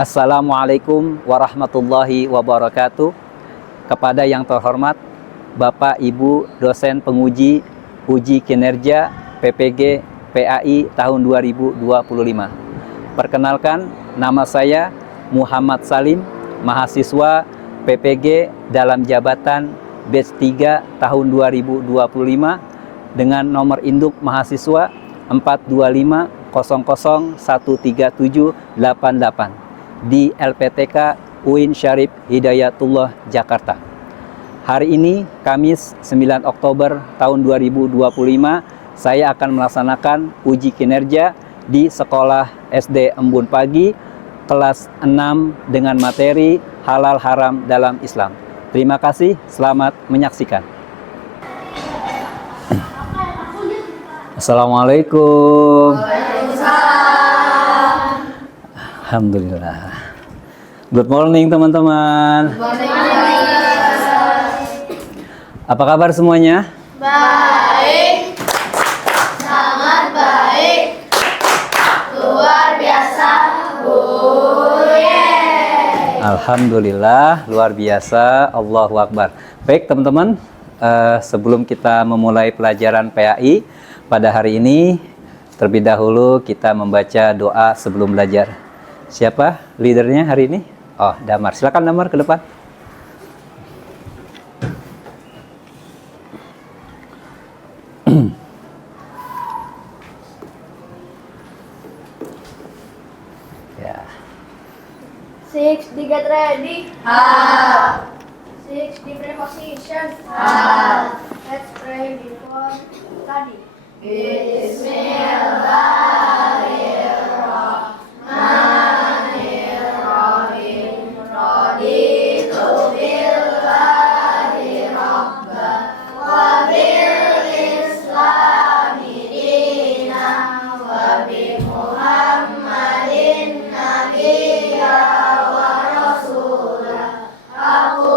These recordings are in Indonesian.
Assalamualaikum warahmatullahi wabarakatuh. Kepada yang terhormat Bapak Ibu dosen penguji uji kinerja PPG PAI tahun 2025. Perkenalkan, nama saya Muhammad Salim, mahasiswa PPG dalam jabatan batch 3 tahun 2025 dengan nomor induk mahasiswa 425001378 di LPTK UIN Syarif Hidayatullah Jakarta. Hari ini Kamis 9 Oktober tahun 2025 saya akan melaksanakan uji kinerja di Sekolah SD Embun Pagi kelas 6 dengan materi halal haram dalam Islam. Terima kasih, selamat menyaksikan. Assalamualaikum. Alhamdulillah. Good morning teman-teman. Apa kabar semuanya? Baik, sangat baik, luar biasa. Alhamdulillah, luar biasa. Allahu Akbar. Baik teman-teman, sebelum kita memulai pelajaran PAI pada hari ini, terlebih dahulu kita membaca doa sebelum belajar. Siapa leadernya hari ini? Oh, Damar. Silakan Damar ke depan. Ya. 6 to get ready. 6 different position. Let's pray before study. Bismillahirrahmanirrahim. Raditu billahi rabba wa bil islami dina wa bi Muhammadin nabiyya wa rasulah. Aku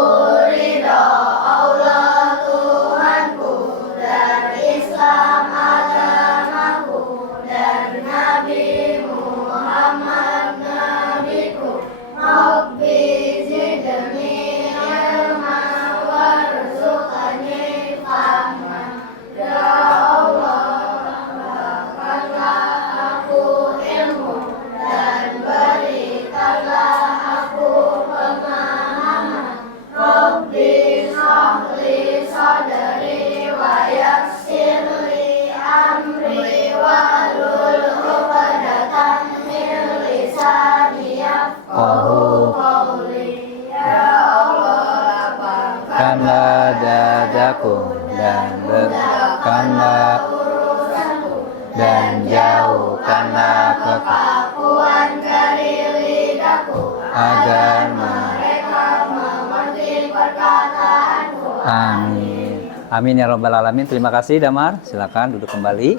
ridha Allah Tuhanku dan Islam agamaku dan Nabi Muhammad nabiku. Rabbi zidni ilman warzuqni fahman. Ya Allah, tambahkanlah aku ilmu dan berikanlah aku pemahaman. Rabbi shrahli sadri wa yassirli amri wahlul 'uqdatam min lisani yafqahu qawli. Ya Allah, Lapangkanlah dadaku dan dekatkanlah urusanku dan jauhkanlah kekakuan dari lidahku agar mereka mengerti perkataanku. Amin. Amin ya Rabbal Alamin. Terima kasih Damar. Silakan duduk kembali.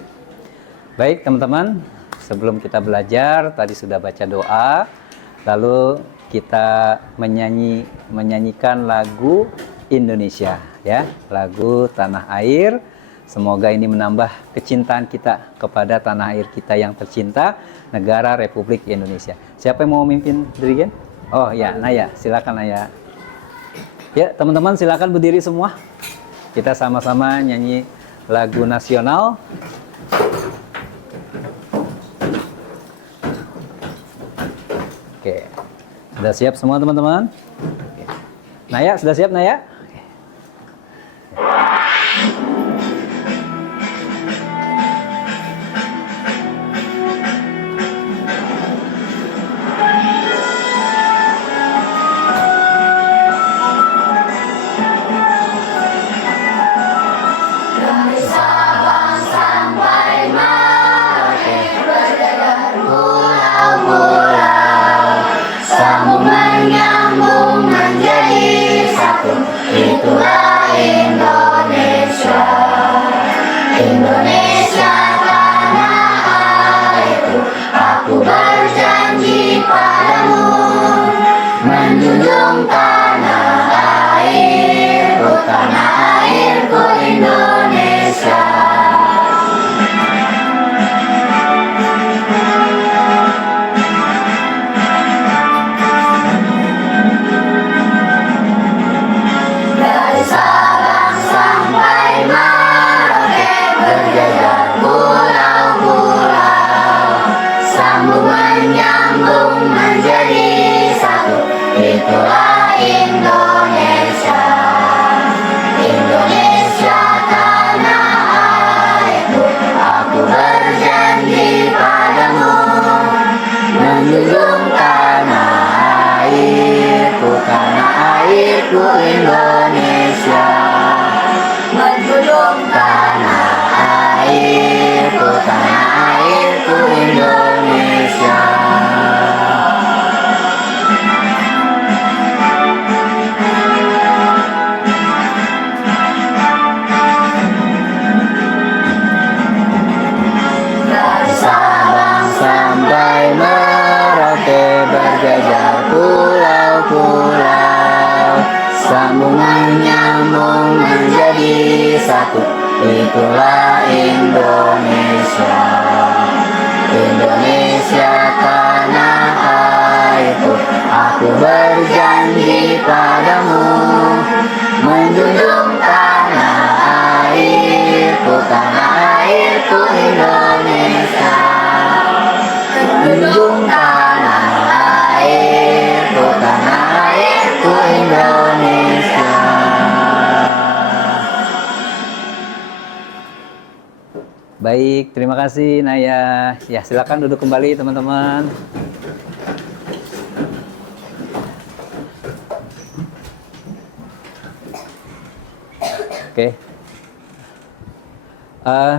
Baik teman-teman, sebelum kita belajar tadi sudah baca doa, lalu kita menyanyikan lagu Indonesia, ya, lagu Tanah Air. Semoga ini menambah kecintaan kita kepada tanah air kita yang tercinta, negara Republik Indonesia. Siapa yang mau memimpin dirigen? Oh ya, Naya, silakan Naya. Ya, teman-teman silakan berdiri semua. Kita sama-sama nyanyi lagu nasional. Oke. Sudah siap semua teman-teman? Oke. Naya, sudah siap Naya? Oke. Dari Sabang sampai Merauke, berdebar pulau-pulau, sambung menyambung menjadi satu. airku Indonesia. Menjunjung tanah airku Indonesia. dari Sabang Sampai Merauke berjajar pulau-pulau, sambungan nyambung menjadi satu, itulah Indonesia. Indonesia tanah airku, aku berjanji padamu, menjunjung tanah airku Indonesia. Menjunjung tanah airku Indonesia. Baik, terima kasih Naya. Ya, silakan duduk kembali teman-teman. Oke.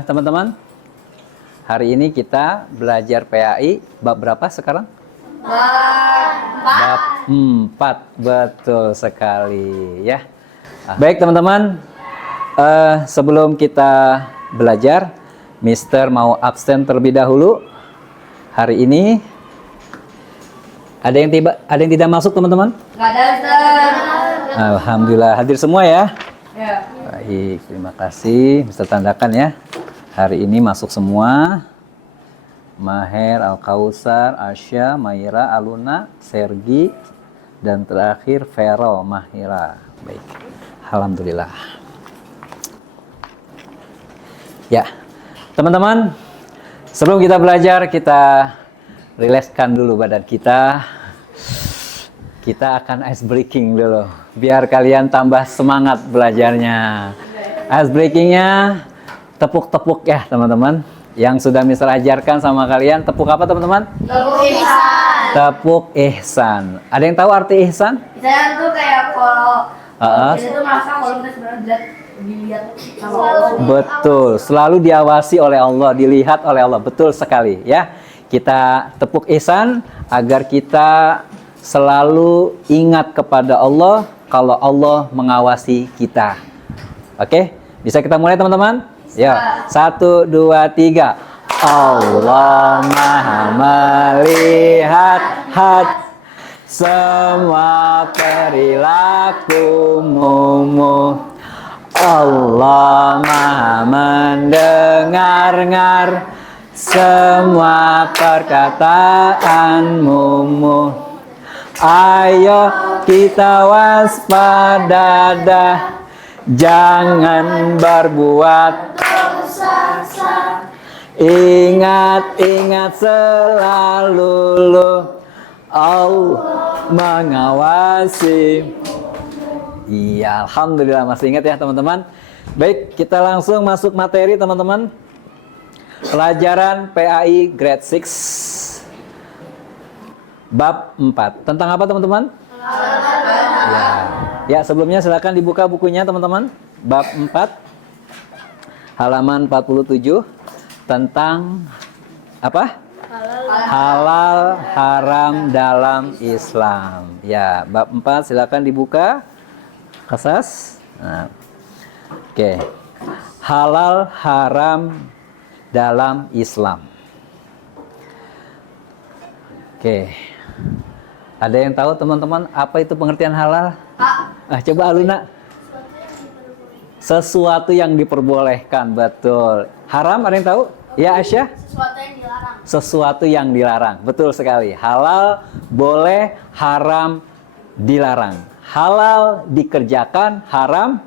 Teman-teman, hari ini kita belajar PAI bab berapa sekarang? Bab 4, betul sekali ya. Baik teman-teman, sebelum kita belajar, Mister mau absen terlebih dahulu. Hari ini ada yang tidak masuk teman-teman? Nggak ada, Ustaz. Alhamdulillah hadir semua ya. Ya. Baik, terima kasih. Mister tandakan ya. Hari ini masuk semua. Maher, Al-Kausar, Asya, Maira, Aluna, Sergi, dan terakhir Vero, Mahira. Baik, alhamdulillah. Ya, teman-teman, sebelum kita belajar, kita rilekskan dulu badan kita. Kita akan ice breaking dulu, biar kalian tambah semangat belajarnya. Ice breakingnya tepuk-tepuk ya teman-teman. Yang sudah Mister ajarkan sama kalian, tepuk apa teman-teman? Tepuk ihsan. Tepuk ihsan. Ada yang tahu arti ihsan? Ihsan tuh kayak kalau kita tuh merasa kalau kita sebenarnya dilihat sama Allah. Betul, selalu diawasi oleh Allah, dilihat oleh Allah. Betul sekali ya. Kita tepuk ihsan agar kita selalu ingat kepada Allah kalau Allah mengawasi kita. Oke, bisa kita mulai teman-teman? Ya, 1, 2, 3. Allah Maha melihat semua perilakumu. Allah Maha mendengar semua perkataanmu. Ayo kita waspada dah, jangan berbuat ingat selalu Allah mengawasi. Iya, alhamdulillah masih ingat ya teman-teman. Baik, kita langsung masuk materi teman-teman. Pelajaran PAI grade 6 bab 4. Tentang apa teman-teman? Ya, sebelumnya silakan dibuka bukunya teman-teman. Bab 4 halaman 47 tentang apa? Halal haram dalam Islam. Ya, bab 4 silakan dibuka. Kasas. Nah. Oke. Halal haram dalam Islam. Oke. Ada yang tahu teman-teman apa itu pengertian halal? Coba Aluna. Sesuatu yang diperbolehkan, betul. Haram ada yang tahu? Ya Asya? Sesuatu yang dilarang. Sesuatu yang dilarang, betul sekali. Halal boleh, haram dilarang. Halal dikerjakan, haram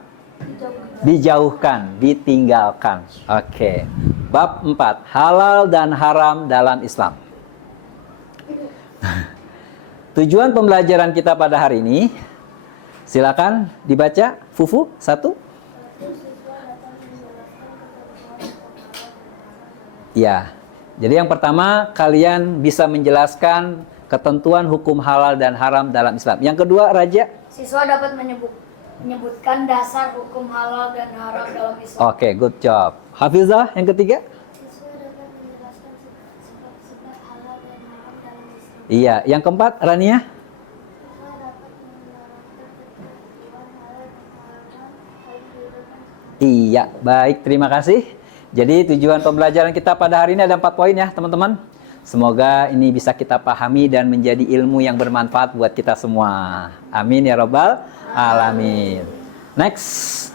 dijauhkan, ditinggalkan. Oke. Bab 4, halal dan haram dalam Islam. Tujuan pembelajaran kita pada hari ini, silakan dibaca. Fufu, 1. Ya, jadi yang pertama kalian bisa menjelaskan ketentuan hukum halal dan haram dalam Islam. Yang kedua, Raja. Siswa dapat menyebutkan dasar hukum halal dan haram dalam Islam. Oke, good job. Hafizah yang ketiga? Siswa dapat menjelaskan sebab-sebab halal dan haram dalam Islam. Iya, yang keempat Rania? Siswa dapat menerapkan ketentuan halal dan haram dalam kehidupan. Iya, baik, terima kasih. Jadi tujuan pembelajaran kita pada hari ini ada 4 poin ya teman-teman. Semoga ini bisa kita pahami dan menjadi ilmu yang bermanfaat buat kita semua. Amin ya robbal alamin. Next.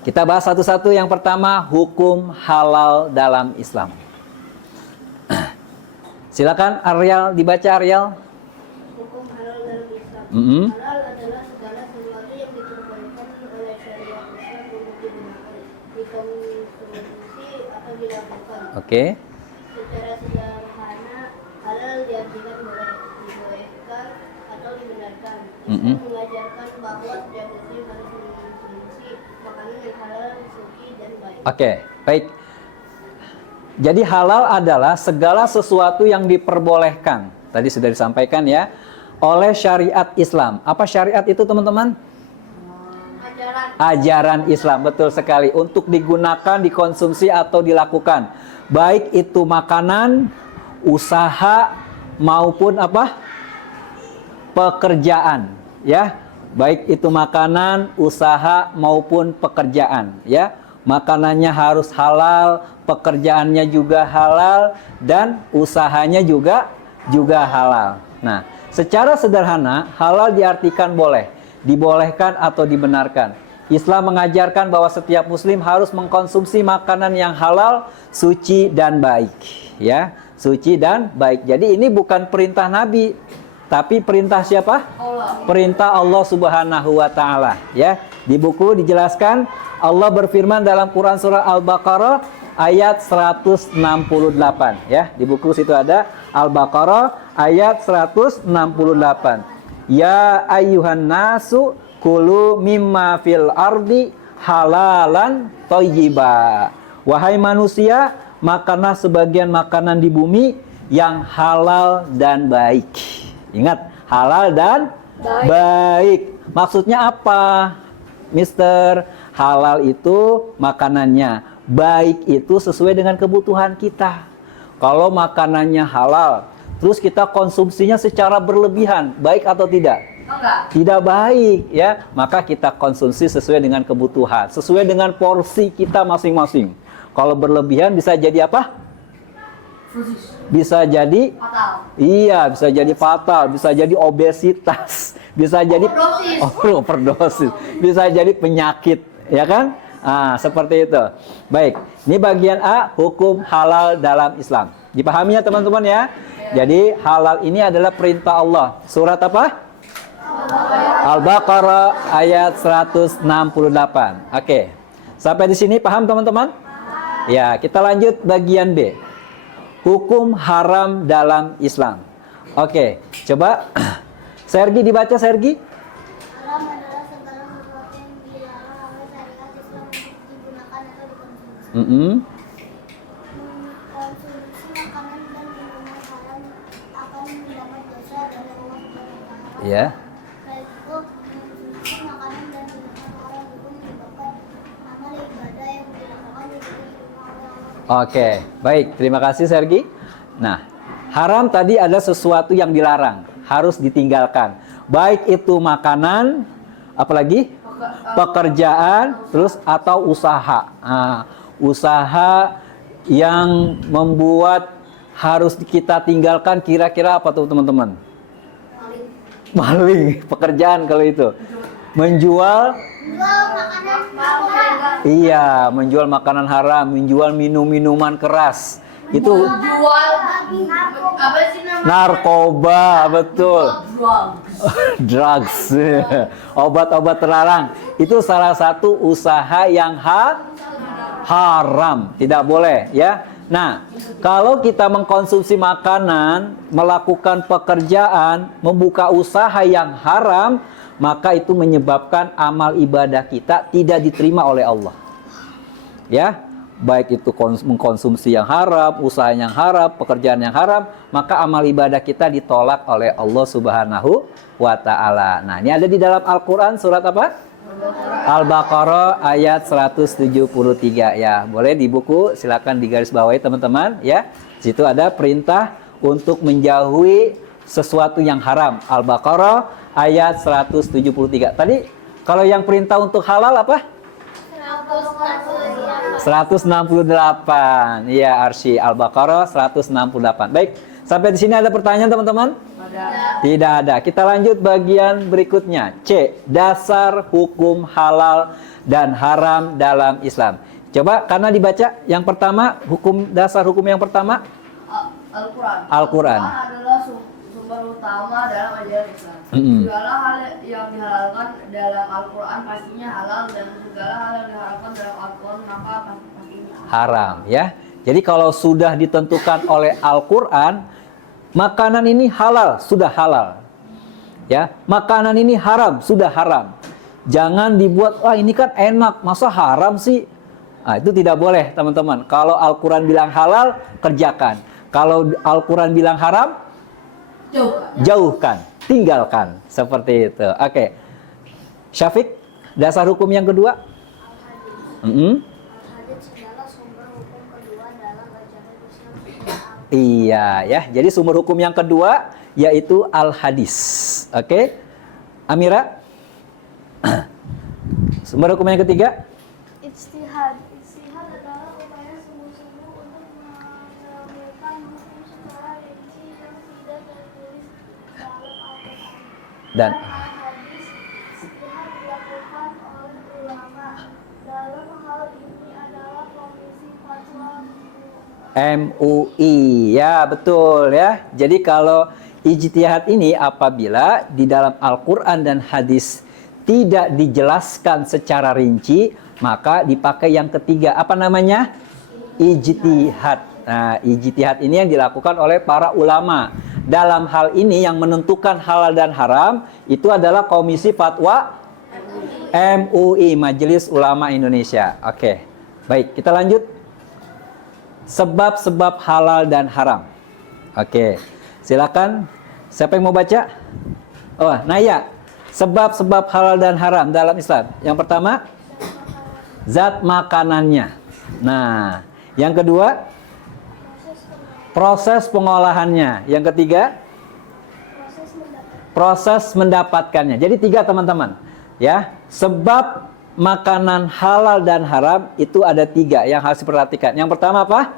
Kita bahas satu-satu. Yang pertama, hukum halal dalam Islam. Silakan Ariel, dibaca Ariel. Hukum halal dalam Islam. Mm-mm. Halal adalah segala sesuatu yang diperbolehkan oleh syariat Islam untuk digunakan, dikonsumsi atau dilakukan. Oke. Secara sederhana, halal diartikan boleh, dibolehkan atau dibenarkan. Islam mengajarkan bahwa setiap muslim harus mengonsumsi makanan yang halal, suci dan baik. Oke, baik. Jadi halal adalah segala sesuatu yang diperbolehkan. Tadi sudah disampaikan ya, oleh syariat Islam. Apa syariat itu teman-teman? Ajaran Islam, betul sekali. Untuk digunakan, dikonsumsi atau dilakukan. Baik itu makanan, usaha maupun apa? Pekerjaan, ya. Baik itu makanan, usaha maupun pekerjaan, ya. Makanannya harus halal, pekerjaannya juga halal, dan usahanya juga halal. Nah, secara sederhana, halal diartikan boleh, dibolehkan atau dibenarkan. Islam mengajarkan bahwa setiap muslim harus mengkonsumsi makanan yang halal, suci dan baik, ya, suci dan baik. Jadi ini bukan perintah Nabi, tapi perintah siapa? Allah. Perintah Allah Subhanahu wa taala, ya. Di buku dijelaskan Allah berfirman dalam Quran surah Al-Baqarah ayat 168, ya. Di buku situ ada Al-Baqarah ayat 168. Ya ayyuhan nasu kulu mimma fil ardi halalan thayyiba. Wahai manusia, makanlah sebagian makanan di bumi yang halal dan baik. Ingat, halal dan baik. Maksudnya apa, Mister? Halal itu makanannya, baik itu sesuai dengan kebutuhan kita. Kalau makanannya halal, terus kita konsumsinya secara berlebihan, baik atau tidak? Enggak. Tidak baik, ya. Maka kita konsumsi sesuai dengan kebutuhan, sesuai dengan porsi kita masing-masing. Kalau berlebihan bisa jadi apa? Bisa jadi Fatal. iya, bisa jadi fatal, bisa jadi obesitas, bisa jadi overdosis, bisa jadi penyakit, ya kan? Seperti itu. Baik, ini bagian A, hukum halal dalam Islam. Dipahami ya teman-teman ya? Jadi halal ini adalah perintah Allah. Surat apa? Al-Baqarah ayat 168. Oke. Sampai di sini paham teman-teman? Ya, kita lanjut bagian B. Hukum haram dalam Islam. Oke, coba Sergi dibaca, Sergi. Haram adalah segala sesuatu yang dilarang oleh syariat Islam untuk digunakan atau dikonsumsi. Mengkonsumsi makanan dan minuman haram akan mendapat dosa dari Allah Subhanahu wa taala. Ya. Selain itu, mengkonsumsi makanan dan minuman haram itu menyebabkan amal ibadah yang dilakukan tidak diterima oleh Allah. Oke, baik. Terima kasih Sergi. Nah, haram tadi ada sesuatu yang dilarang, harus ditinggalkan. Baik itu makanan, apalagi pekerjaan, terus atau usaha. Usaha yang membuat harus kita tinggalkan kira-kira apa tuh teman-teman? Maling, pekerjaan kalau itu. Menjual iya, menjual makanan haram, menjual minuman keras. Itu Jual apa sih namanya? narkoba, betul. Drugs. Drugs. Obat-obat terlarang. Itu salah satu usaha yang haram, tidak boleh, ya. Nah, kalau kita mengkonsumsi makanan, melakukan pekerjaan, membuka usaha yang haram, maka itu menyebabkan amal ibadah kita tidak diterima oleh Allah. Ya, baik itu mengkonsumsi yang haram, usaha yang haram, pekerjaan yang haram, maka amal ibadah kita ditolak oleh Allah Subhanahu wa Ta'ala. Nah, ini ada di dalam Al-Quran surat apa? Al-Baqarah ayat 173 ya. Boleh di buku, silakan digarisbawahi teman-teman ya. Situ ada perintah untuk menjauhi sesuatu yang haram. Al-Baqarah ayat 173. Tadi kalau yang perintah untuk halal apa? 168. Iya, Arsy. Al-Baqarah 168. Baik, sampai di sini ada pertanyaan teman-teman? Tidak ada. Kita lanjut bagian berikutnya. C. Dasar hukum halal dan haram dalam Islam. Coba karena dibaca yang pertama, dasar hukum yang pertama Al-Quran. Al-Quran adalah sumber utama dalam ajaran Islam. Segala hal yang dihalalkan dalam Al-Quran pastinya halal, dan segala hal yang diharamkan dalam Al-Quran maka pastinya haram ya. Jadi kalau sudah ditentukan oleh Al-Quran, makanan ini halal, sudah halal. Ya, makanan ini haram, sudah haram. Jangan dibuat, wah ini kan enak, masa haram sih? Nah, itu tidak boleh, teman-teman. Kalau Al-Quran bilang halal, kerjakan. Kalau Al-Quran bilang haram, jauhkan, tinggalkan. Seperti itu. Oke. Syafiq, dasar hukum yang kedua? Iya ya, jadi sumber hukum yang kedua yaitu al-hadis. Oke. Amira? Sumber hukum yang ketiga? Ijtihad. Ijtihad adalah upaya sungguh-sungguh untuk mengambilkan hukum secara rinci yang tidak tertulis dalam Al-Quran. Dan Al-hadis, ijtihad dilakukan oleh ulama. Dalam hal ini adalah Komisi Fatwa MUI, ya betul ya. Jadi kalau ijtihad ini apabila di dalam Al-Quran dan hadis tidak dijelaskan secara rinci, maka dipakai yang ketiga. Apa namanya? Ijtihad. Nah, ijtihad ini yang dilakukan oleh para ulama. Dalam hal ini yang menentukan halal dan haram itu adalah Komisi Fatwa MUI, Majelis Ulama Indonesia. Oke, baik kita lanjut. Sebab-sebab halal dan haram. Oke, silakan. Siapa yang mau baca? Oh, Naya. Sebab-sebab halal dan haram dalam Islam. Yang pertama, zat makanannya. Nah, yang kedua, proses pengolahannya. Yang ketiga, proses mendapatkannya. Jadi 3 teman-teman. Ya, sebab makanan halal dan haram itu ada 3 yang harus diperhatikan. Yang pertama apa?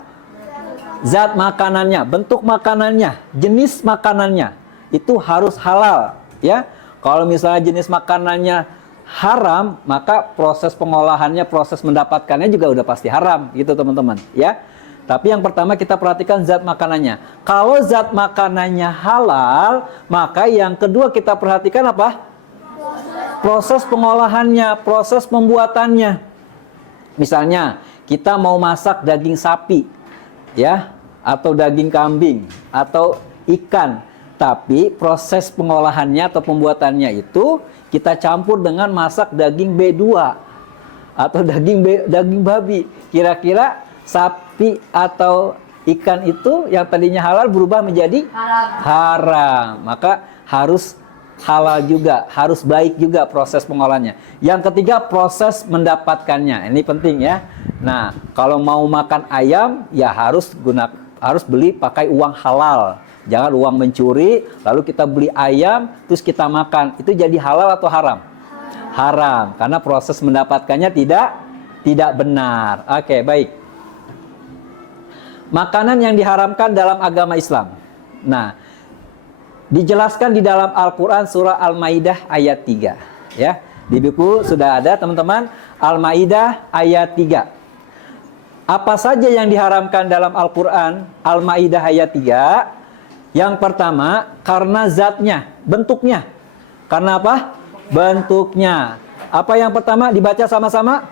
Zat makanannya, bentuk makanannya, jenis makanannya itu harus halal. Ya, kalau misalnya jenis makanannya haram, maka proses pengolahannya, proses mendapatkannya juga udah pasti haram, gitu teman-teman. Ya, tapi yang pertama kita perhatikan zat makanannya. Kalau zat makanannya halal, maka yang kedua kita perhatikan apa? Proses pengolahannya, proses pembuatannya. Misalnya kita mau masak daging sapi, ya, atau daging kambing, atau ikan, tapi proses pengolahannya atau pembuatannya itu kita campur dengan masak daging B2 atau daging babi. Kira-kira sapi atau ikan itu yang tadinya halal berubah menjadi haram. Maka harus halal juga, harus baik juga proses pengolahannya. Yang ketiga, proses mendapatkannya. Ini penting ya. Nah, kalau mau makan ayam ya harus beli pakai uang halal. Jangan uang mencuri, lalu kita beli ayam terus kita makan. Itu jadi halal atau haram? Haram, karena proses mendapatkannya tidak benar. Oke, baik. Makanan yang diharamkan dalam agama Islam. Nah, dijelaskan di dalam Al-Quran surah Al-Maidah ayat 3. Ya, di buku sudah ada teman-teman. Al-Maidah ayat 3. Apa saja yang diharamkan dalam Al-Quran Al-Maidah ayat 3? Yang pertama, karena zatnya, bentuknya. Karena apa? Bentuknya. Apa yang pertama dibaca sama-sama?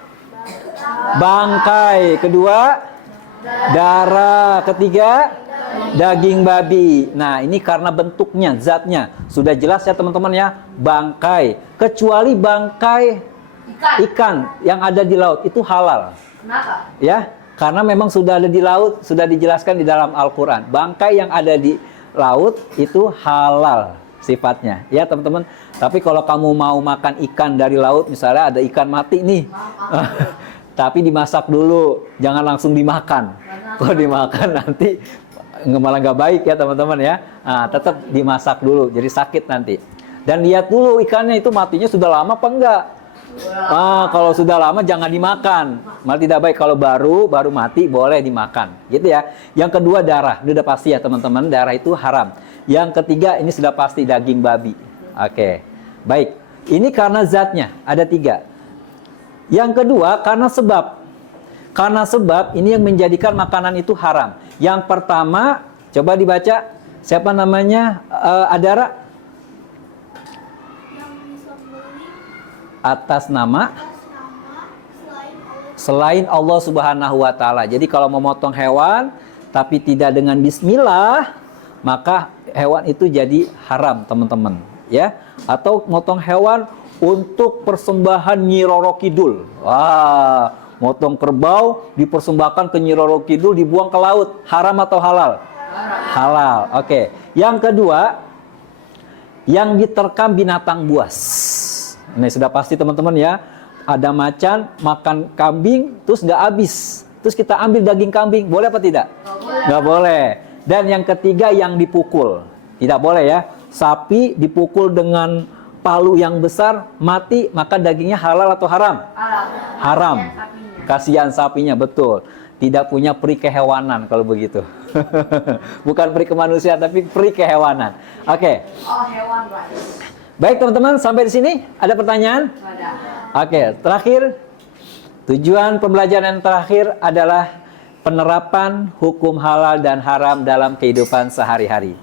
Bangkai. Kedua, darah. Ketiga, daging babi. Nah, ini karena bentuknya, zatnya. Sudah jelas ya teman-teman ya, bangkai. Kecuali bangkai ikan yang ada di laut, itu halal. Kenapa? Ya, Karena memang sudah ada di laut, sudah dijelaskan di dalam Al-Quran. Bangkai yang ada di laut itu halal sifatnya, ya teman-teman. Tapi kalau kamu mau makan ikan dari laut, misalnya ada ikan mati nih, tapi dimasak dulu, jangan langsung dimakan. Kalau dimakan nanti malah nggak baik ya teman-teman ya. Nah, tetap dimasak dulu, jadi sakit nanti. Dan lihat dulu ikannya itu matinya sudah lama apa enggak. Kalau sudah lama jangan dimakan, malah tidak baik. Kalau baru mati boleh dimakan, gitu ya. Yang kedua darah, ini udah pasti ya teman-teman, darah itu haram. Yang ketiga ini sudah pasti daging babi. Oke, baik. Ini karena zatnya ada 3. Yang kedua karena sebab. Karena sebab ini yang menjadikan makanan itu haram. Yang pertama, coba dibaca, siapa namanya? Adara. Atas nama selain Allah Subhanahu wa taala. Jadi kalau memotong hewan tapi tidak dengan bismillah, maka hewan itu jadi haram, teman-teman, ya. Atau motong hewan untuk persembahan Nyi Roro Kidul. Wah, motong kerbau dipersembahkan ke Nyi Roro Kidul, dibuang ke laut. Haram atau halal? Halal. Oke. Yang kedua, yang diterkam binatang buas. Ini sudah pasti teman-teman ya. Ada macan makan kambing terus nggak habis, terus kita ambil daging kambing, boleh apa tidak? Nggak boleh. Dan yang ketiga yang dipukul, tidak boleh ya. Sapi dipukul dengan palu yang besar mati, maka dagingnya halal atau haram? Haram. Kasihan sapinya, betul. Tidak punya peri kehewanan kalau begitu. Bukan peri kemanusiaan tapi peri kehewanan. Oke. Oh, hewan, Pak. Baik teman-teman, sampai di sini ada pertanyaan? Ada. Oke, terakhir, tujuan pembelajaran yang terakhir adalah penerapan hukum halal dan haram dalam kehidupan sehari-hari.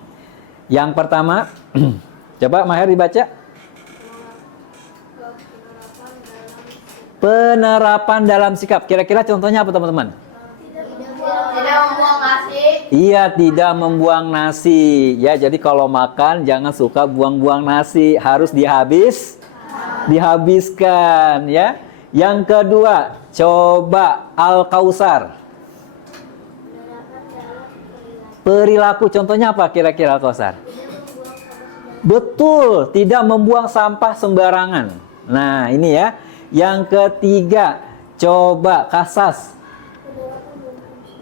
Yang pertama, coba Maher dibaca. Penerapan dalam sikap. Kira-kira contohnya apa teman-teman? Tidak membuang nasi. Iya, tidak membuang nasi. Ya, jadi kalau makan jangan suka buang-buang nasi, harus dihabiskan ya. Yang kedua, coba Al-Kausar. Perilaku contohnya apa kira-kira Al-Kausar? Betul, tidak membuang sampah sembarangan. Nah, ini ya. Yang ketiga, coba Kasas.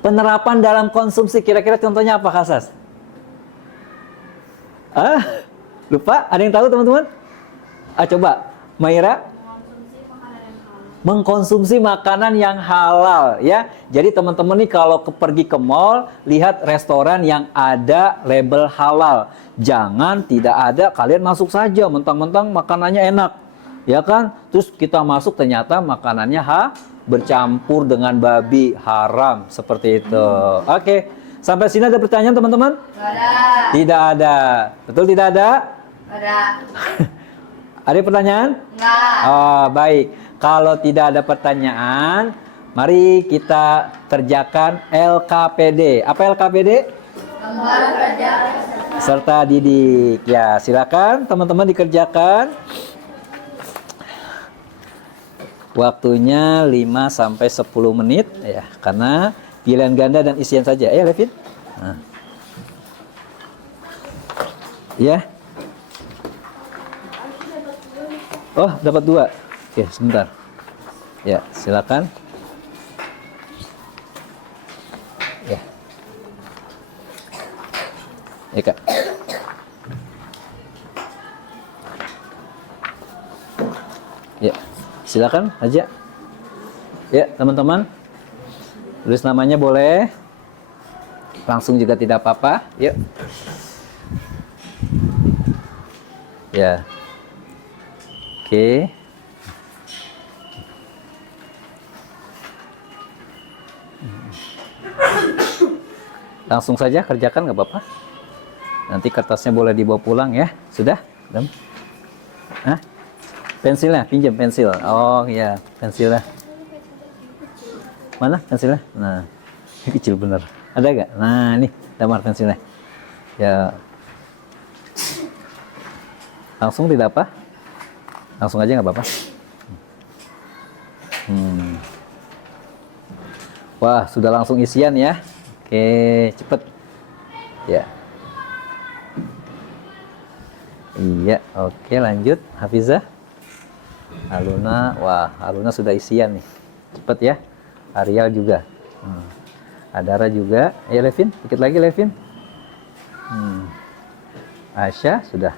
Penerapan dalam konsumsi, kira-kira contohnya apa Kasas? Lupa? Ada yang tahu teman-teman? Coba Maira. Mengkonsumsi makanan yang halal ya. Jadi teman-teman nih kalau pergi ke mall, lihat restoran yang ada label halal. Jangan tidak ada, kalian masuk saja mentang-mentang makanannya enak. Ya kan? Terus kita masuk ternyata makanannya bercampur dengan babi, haram, seperti itu. Oke, sampai sini ada pertanyaan teman-teman? Ada. Tidak ada. Betul tidak ada? Ada. Ada pertanyaan? Enggak. Oh, baik. Kalau tidak ada pertanyaan, mari kita kerjakan LKPD. Apa LKPD? Lembar kerja. Serta didik. Ya, silakan teman-teman dikerjakan. Waktunya 5 sampai 10 menit ya, karena pilihan ganda dan isian saja. Levin. Nah. Ya. Oh, dapat 2. Oke, sebentar. Ya, silakan. Ya. Ya, Kak. Ya. Silakan aja. Ya, teman-teman. Tulis namanya boleh. Langsung juga tidak apa-apa. Yuk. Ya. Oke. Langsung saja kerjakan, nggak apa-apa. Nanti kertasnya boleh dibawa pulang ya. Sudah? Belum? Hah? Pensilnya, pinjam pensil. Oh iya, pensilnya. Mana pensilnya? Nah, kecil bener. Ada nggak? Nah, ini Damar pensilnya. Ya. Langsung tidak apa? Langsung aja nggak apa-apa. Wah, sudah langsung isian ya. Oke, cepet. Ya. Iya, oke lanjut. Hafizah. Aluna, wah, Aluna sudah isian nih. Cepet ya. Arial juga. Adara juga. Ayo Levin, dikit lagi Levin. Asya sudah.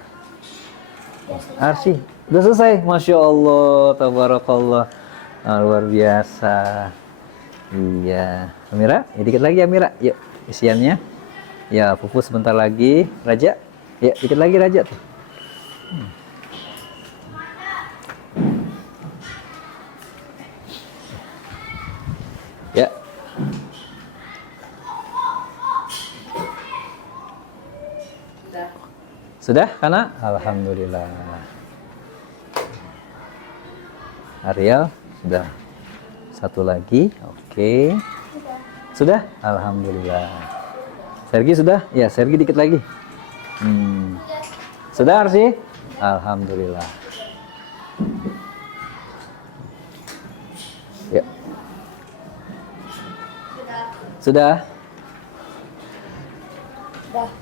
Arsi, udah selesai. Masya Allah, tabarakallah. Luar biasa. Iya. Amira, ya dikit lagi Amira. Yuk, isiannya. Ya, Pupus sebentar lagi. Raja, ya dikit lagi Raja tuh. Ya. Sudah, Kana? Alhamdulillah. Ariel, sudah. Satu lagi, oke. Sudah? Alhamdulillah. Sergi sudah? Ya, Sergi dikit lagi. Sudah, Arsi? Alhamdulillah. Ya. Sudah?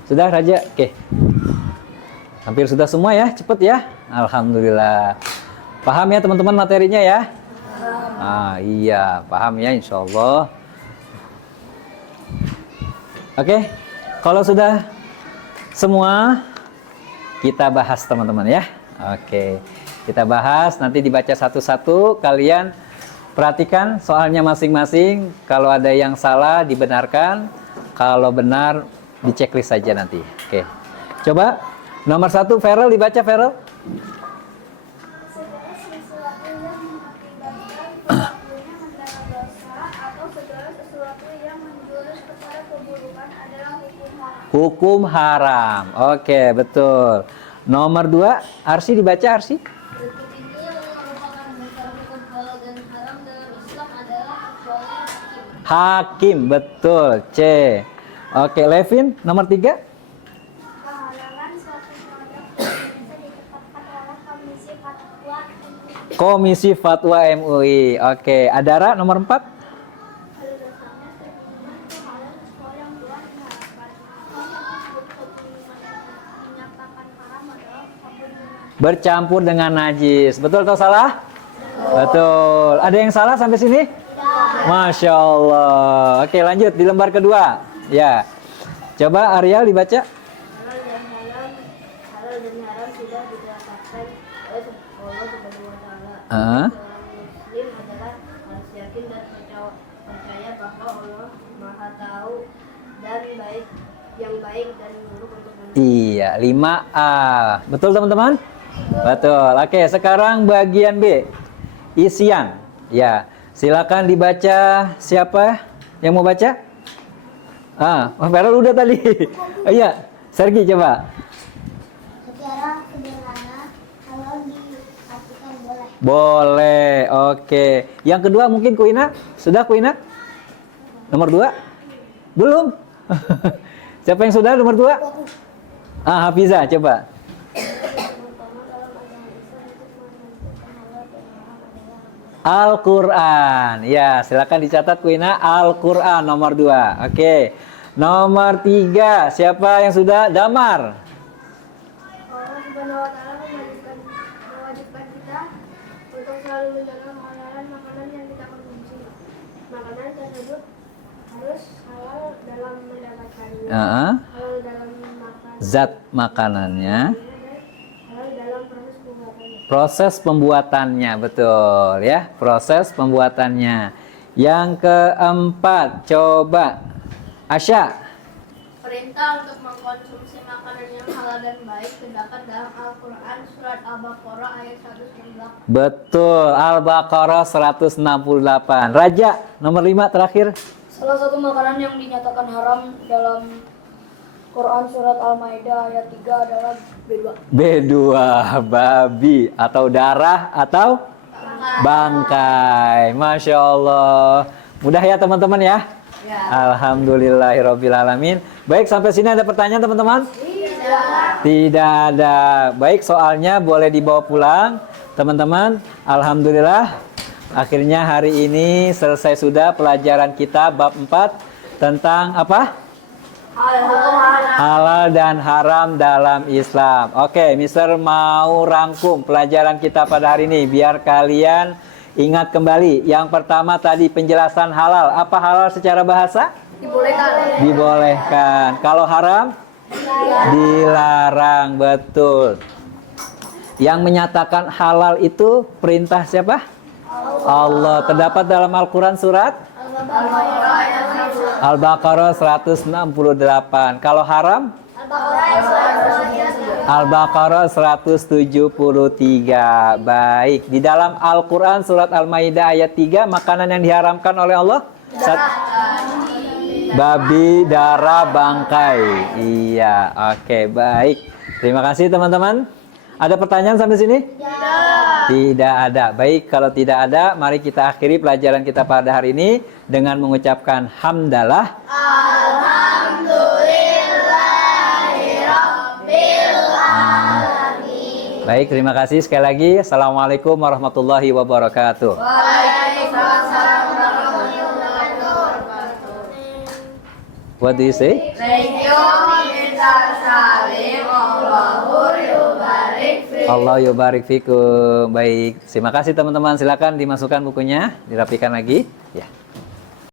Sudah, Raja? Oke. Hampir sudah semua ya, cepet ya. Alhamdulillah. Paham ya teman-teman materinya ya? Iya, paham ya insya Allah. Oke, kalau sudah semua, kita bahas teman-teman ya. Oke, kita bahas, nanti dibaca satu-satu, kalian perhatikan soalnya masing-masing. Kalau ada yang salah, dibenarkan. Kalau benar, diceklis saja nanti. Oke, coba. Nomor 1, Feral dibaca, Feral. Segala sesuatu yang mengakibatkan pelakunya mendapat dosa atau segala sesuatu yang menjurus kepada keburukan adalah hukum haram. Hukum haram. Oke, betul. Nomor 2, Arsi dibaca, Arsi. Berikut ini yang merupakan dasar hukum halal dan haram dalam Islam adalah kecuali hakim. Hakim, betul. C. Oke, Levin, nomor 3. Kehalalan suatu produk bisa ditetapkan oleh Komisi Fatwa MUI. Komisi Fatwa MUI. Oke, Adara, nomor 4. Pada dasarnya terjemahan kehalalan sesuatu yang telah diharapkan. Menyatakan haram adalah Bercampur dengan najis. Betul atau salah? Betul. Ada yang salah sampai sini? Masya Allah. Oke, lanjut di lembar kedua. Ya. Coba Ariel dibaca. halal dan haram sudah ditetapkan oleh Allah Subhanahu wa taala. Seorang muslim adalah harus yakin dan percaya bahwa Allah Maha tahu dan yang baik dan buruk untuk manusia. Iya, 5A. Betul teman-teman? Betul. Oke, sekarang bagian B. Isian. Ya, silakan dibaca. Siapa yang mau baca? Feral udah tadi. Iya, Sergi coba. Secara sederhana halal diartikan boleh. Boleh, oke. Yang kedua mungkin Kuina. Sudah Kuina? Nomor 2? Belum? Siapa yang sudah nomor 2? Hafizah, coba. Pertama dalam agama Islam untuk menentukan halal dan haram adalah Al-Quran. Ya, silakan dicatat Kuina. Al-Quran nomor 2. Oke. Nomor 3. Siapa yang sudah? Damar. Allah Subhanahu wa taala mewajibkan kita untuk selalu menjaga kehalalan makanan yang kita konsumsi. Makanan tersebut harus halal dalam mendapatkannya, halal dalam makan, Zat makanannya. dan halal dalam proses pembuatannya. Proses pembuatannya, betul ya. Proses pembuatannya. Yang keempat, coba Asya. Perintah untuk mengkonsumsi makanan yang halal dan baik terdapat dalam Al-Quran surat Al-Baqarah ayat 168. Betul, Al-Baqarah 168. Raja, nomor 5 terakhir. Salah satu makanan yang dinyatakan haram dalam Quran surat Al-Maidah ayat 3 adalah B2. B2, babi atau darah atau bangkai. Masya Allah. Mudah ya teman-teman ya? Alhamdulillahirrabbilalamin. Baik, sampai sini ada pertanyaan teman-teman? Tidak ada. Baik, soalnya boleh dibawa pulang teman-teman. Alhamdulillah. Akhirnya hari ini selesai sudah pelajaran kita bab 4 tentang apa? Halal dan haram dalam Islam. Oke, Mister mau rangkum pelajaran kita pada hari ini biar kalian ingat kembali. Yang pertama tadi penjelasan halal. Apa halal secara bahasa? Dibolehkan. Dibolehkan. Kalau haram? Dilarang. Betul. Yang menyatakan halal itu perintah siapa? Allah. Terdapat dalam Al-Quran surat Al-Baqarah 168. Kalau haram? Al-Baqarah 173. Baik. Di dalam Al-Quran surat Al-Maidah ayat 3, makanan yang diharamkan oleh Allah? Babi, darah, bangkai. Iya, oke, baik. Terima kasih teman-teman. Ada pertanyaan sampai sini? Tidak ada. Baik, kalau tidak ada, mari kita akhiri pelajaran kita pada hari ini dengan mengucapkan hamdalah. Alhamdulillahirobbilalamin. Baik, terima kasih sekali lagi. Assalamualaikum warahmatullahi wabarakatuh. Waalaikumsalam warahmatullahi wabarakatuh. What do you say? Thank you, Mr. Salim. Allahu yubarik fiik. Allah yubarik fikum. Baik, terima kasih teman-teman. Silakan dimasukkan bukunya, dirapikan lagi. Ya.